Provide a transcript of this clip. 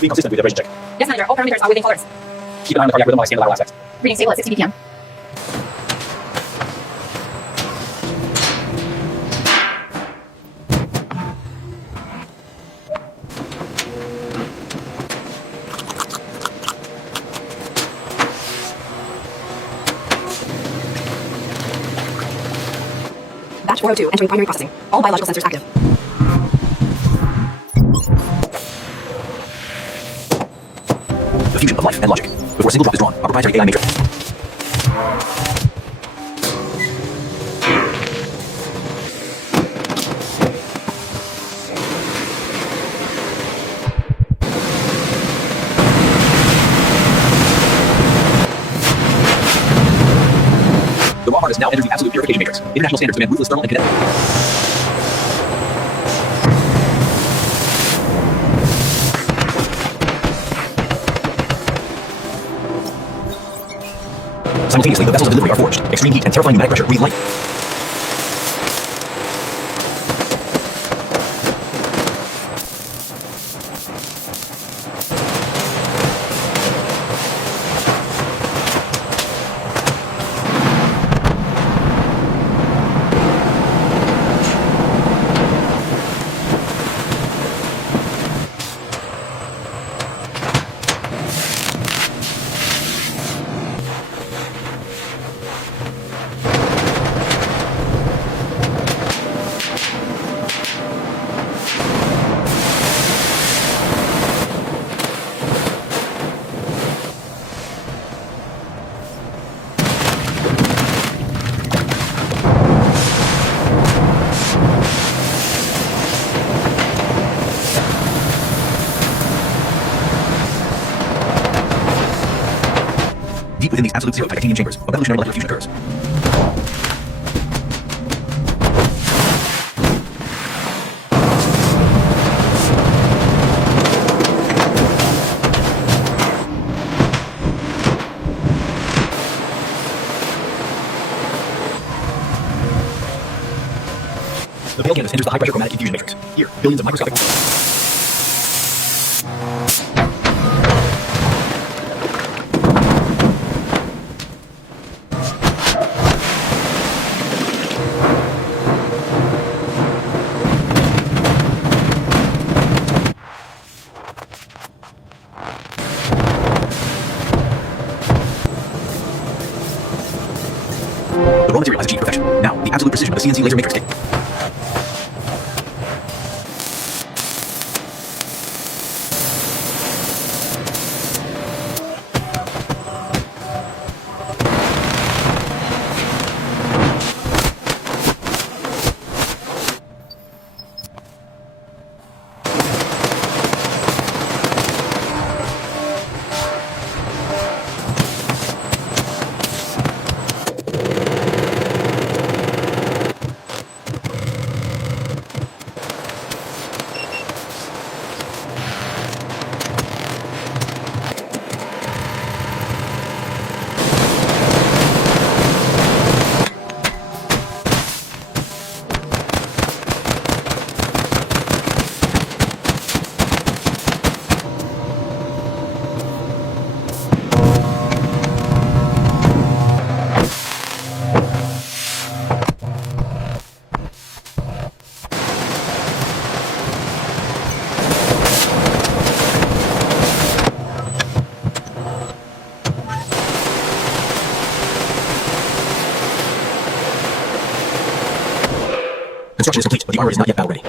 Be consistent with the vibration check. Yes, manager. All parameters are within tolerance. Keep an eye on the cardiac rhythm while I scan the lateral aspects. Reading stable at 60 ppm. Batch 402, entering primary processing. All biological sensors active. The fusion of life and logic. Before a single drop is drawn, our proprietary AI matrix. The raw artist now enters the absolute purification matrix. International standards demand ruthless thermal and kinetic. Simultaneously, the vessels of delivery are forged. Extreme heat and terrifying pneumatic pressure breathe life. Deep within these absolute zero titanium chambers, a revolutionary molecular fusion occurs. The pale canvas enters the high-pressure chromatic infusion matrix. Here, billions of microscopic... The raw material has achieved perfection. Now, the absolute precision of the CNC laser matrix kit. Construction is complete, but the armor is not yet battle ready.